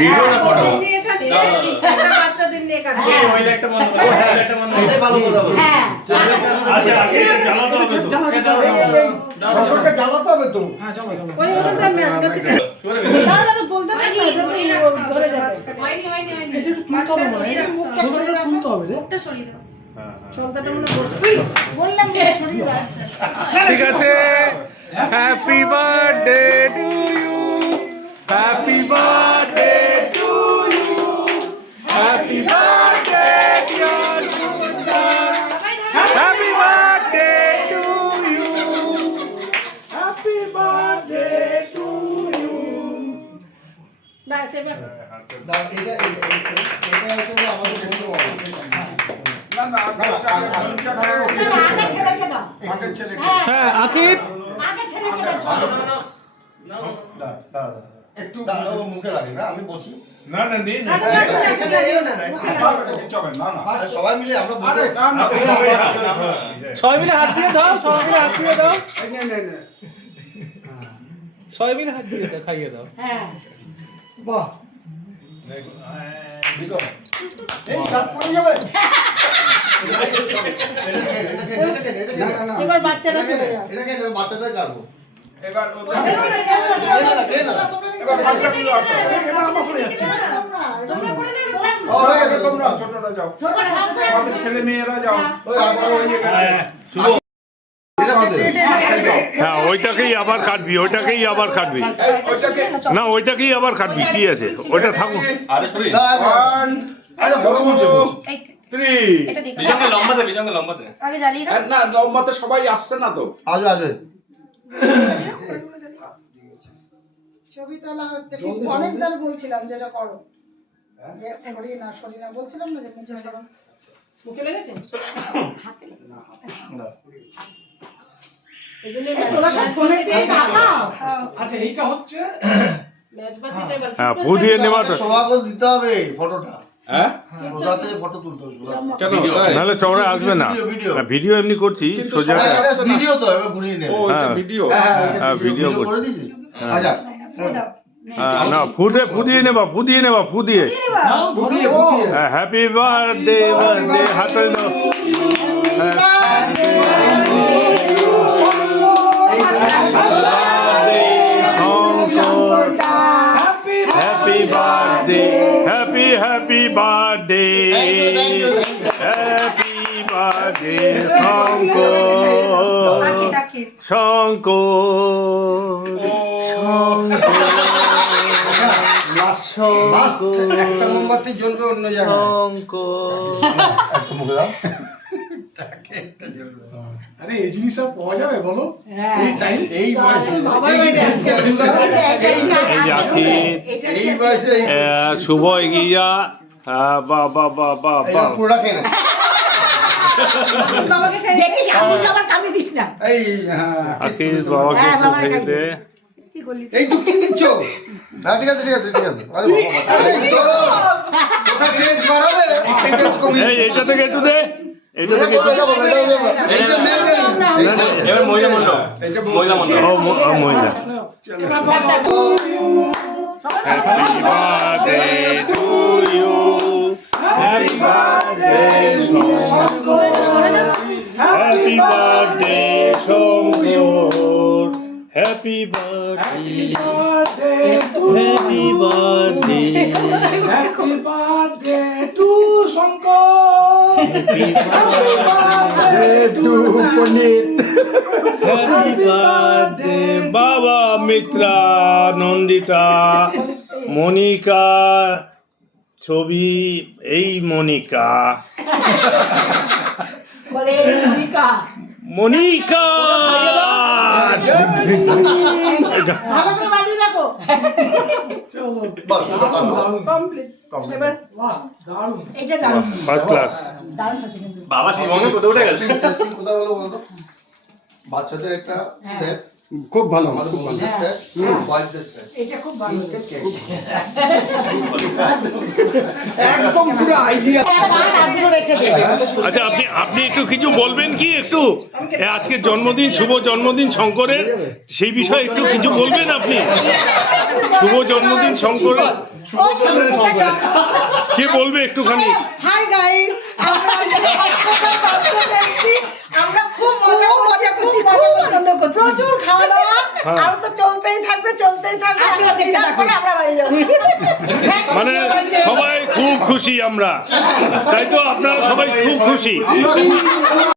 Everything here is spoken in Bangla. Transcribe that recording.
ভিডিও না ফটো বাচ্চাদের নিয়ে কাটে ওই একটা মনে করে একটা মনে করে এটা ভালো কথা বলছো। হ্যাঁ আচ্ছা আগে জ্বালাতে হবে তো সকলকে জ্বালাতে হবে তো। ওই ওটা ম্যাচ করতে না না বলতে না ধরে যাবে হয়নি এটা একটু তুলতে হবে রে। মুখটা সরিয়ে দাও সন্তানটা মনে বললাম যে সরিয়ে দাও ঠিক আছে happy birthday to you happy birthday to you happy birthday dear happy birthday to you happy birthday to you বাস এবার এটা হচ্ছে আমাদের বন্ধু হবে। আগে ছেলেকে দাও হ্যাঁ আকিব আগে ছেলেকে দাও একটু ও মুখে লাগে না, আমি বলছি। না না দিন এখানে এও না, আরে সবাই মিলে আমরা বলবো। সবাই মিলে হাত দিয়ে দাও সবাই মিলে হাত দিয়ে দাও সবাই মিলে হাত দিয়ে দাও খাইয়ে দাও হ্যাঁ বাহ, দেখো এই দাঁত পড়ে যাবে। এবার বাচ্চারা চলে যাও এটা কেন বাচ্চাদের কাটবো? এবার তোমরা করে নেবে ও হয়ে গেছে তোমরা ছোটরা যাও, ছোট সব করে আমাদের ছেলে মেয়েরা যাও। ওই আবার হয়ে গেছে। এটা বাদে হ্যাঁ ওইটাকেই আবার কাটবি ওইটাকেই আবার কাটবি ওইটাকে না ওইটাকেই আবার কাটবি কি আছে ওইটা থাকুক আরে সরি ওয়ান আরে বড় বলছে এই থ্রি এটা দেখো বিশাঙ্গে লম্বাতে আগে জ্বালিয়ে দাও না দমমাতে সবাই আসছে না তো। আসবে আসবে। ছবি তোলা হচ্ছে ঠিক অনেকবার বলছিলাম যেটা করো যে করি না সরি না বলছিলাম না যে মুখে করো মুখে লেগেছে হাতে না। এগুলো তোরা সব ফোনে দিয়ে ঢাকাও আচ্ছা এইটা হচ্ছে ম্যাচ বাতিতে এবার হ্যাঁ ফু দিয়ে নেওয়া তো সবাইকে দিতে হবে ফটোটা। হ্যাঁ সোজাতে ফটো তুলতে হবে সোজা। কেন নাহলে চওড়া আসবে না ভিডিও। না, ভিডিও এমনি করছি কিন্তু সোজা সবাই এটা আসছে না। ভিডিও তো এবার ঘুরিয়ে নেবে। ও এটা হ্যাঁ। ভিডিও। হ্যাঁ, ভিডিও ভিডিও করছি। করে দিয়েছি। আচ্ছা না ফু দিয়ে নেবা ফু দিয়ে ঘুরিয়ে ঘুরিয়ে হ্যাপি বার্থডে বার্থডে হাতে দাও happy birthday happy birthday happy birthday last একটা মোমবাতি জ্বলবে অন্য জায়গায়। একটু মুখে দাও। আরে এই জিনিসটা পাওয়া যাবে বলো হ্যাঁ এই টাইম এই বয়সে বাবা এই বয়সে শুভ এগিয়া বা বা বা বা এটা পুরোটা খেয়ে নে। বাবাকে দেখিস আমি আবার কামড়ে দিস না এই হ্যাঁ আজকে বাবাকে হ্যাঁ, একটু বাবাকে খেয়ে দে কি করলি এই তো কি দিচ্ছ? না ঠিক আছে আরে বাবা এই তো ওটা টেজ বাড়াবে টেজ কমিয়ে এই এইটা থেকে একটু দে এইটা থেকে একটু এইটা মেয়ে নেই এবার মহিলা মন্ডল মহিলা মন্ডল ও মহিলা happy birthday to you happy birthday happy birthday Shankar happy birthday happy birthday happy birthday to Shankar happy birthday to Pandit happy birthday বাবা মিত্রা নন্দিতা মনিকা ছবি এই মনিকা বলে মনিকা মনিকা ভালো করে বাজিয়ে দেখো বাস কমপ্লিট এবার বাহ দারুণ এটা দারুণ ফার্স্ট ক্লাস দারুণ আছে কিন্তু বাবা শিবঙ্গে কোথাও উঠে গেছে টেস্টিং কোথায় হলো বলতো? বাচ্চাদের একটা সেট, খুব ভালো আমাদের বন্ধুদের সেট, বয়সদের সেট। এটা খুব ভালো একদম পুরো আইডিয়া আচ্ছা আপনি একটু কিছু বলবেন কি একটু আজকে জন্মদিন শুভ জন্মদিন শঙ্করের সেই বিষয়ে একটু কিছু বলবেন আপনি শুভ জন্মদিন শঙ্করের কে বলবে একটুখানি? হাই গাইস, আমরা আমরা খুব মজা করছি, প্রচুর খাওয়া দাওয়া, আর তো চলতেই থাকবে। আপনারা দেখতে থাকুন, আমরা বাড়ি যাবো। মানে সবাই খুব খুশি আমরা, তাই তো? আপনারা সবাই খুব খুশি।